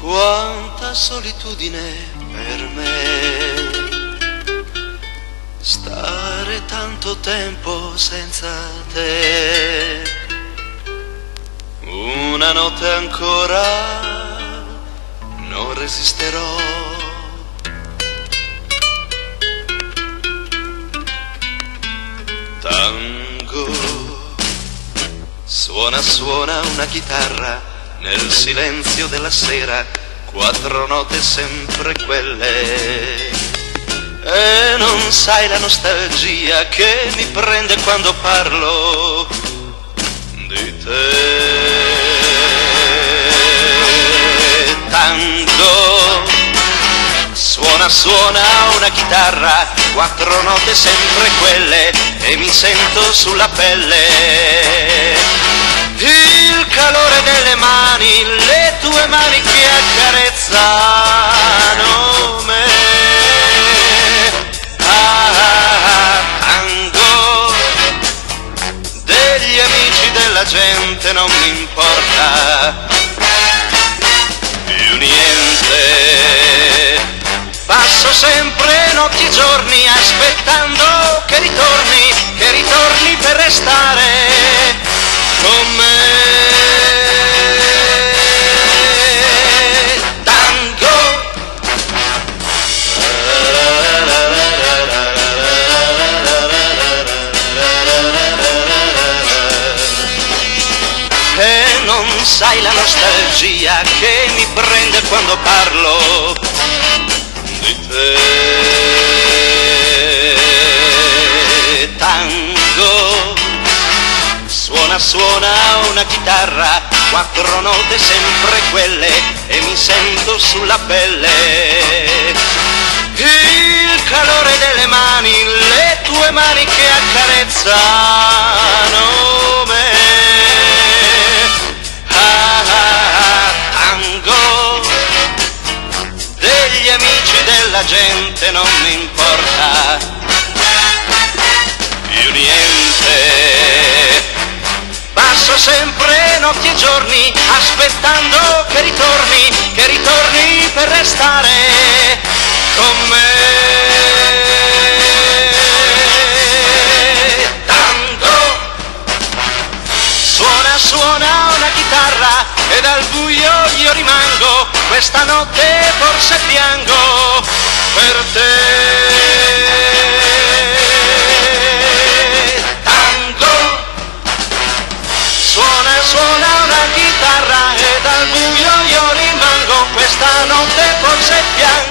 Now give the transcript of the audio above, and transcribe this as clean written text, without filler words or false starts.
Quanta solitudine per me, stare tanto tempo senza te. Una notte ancora non resisterò. Tango, suona, suona una chitarra nel silenzio della sera, quattro note sempre quelle. E non sai la nostalgia che mi prende quando parlo di te. Tango, suona, suona una chitarra, quattro note sempre quelle, e mi sento sulla pelle il calore delle mani, le tue mani che accarezzano me. Tango, degli amici della gente non mi importa più niente. Passo sempre notti e giorni aspettando che ritorni per restare con me. Tango, e non sai la nostalgia che mi prende quando parlo di te. Tango, suona, suona una chitarra, quattro note sempre quelle, e mi sento sulla pelle il calore delle mani, le tue mani che accarezzano me. Tango, degli amici della gente non mi importa più niente. Passo sempre notti e giorni aspettando che ritorni per restare con me. Tango, suona, suona una chitarra e dal buio io rimango, questa notte forse piango per te. Suona, suona una chitarra e dal buio io rimango, questa notte forse piango.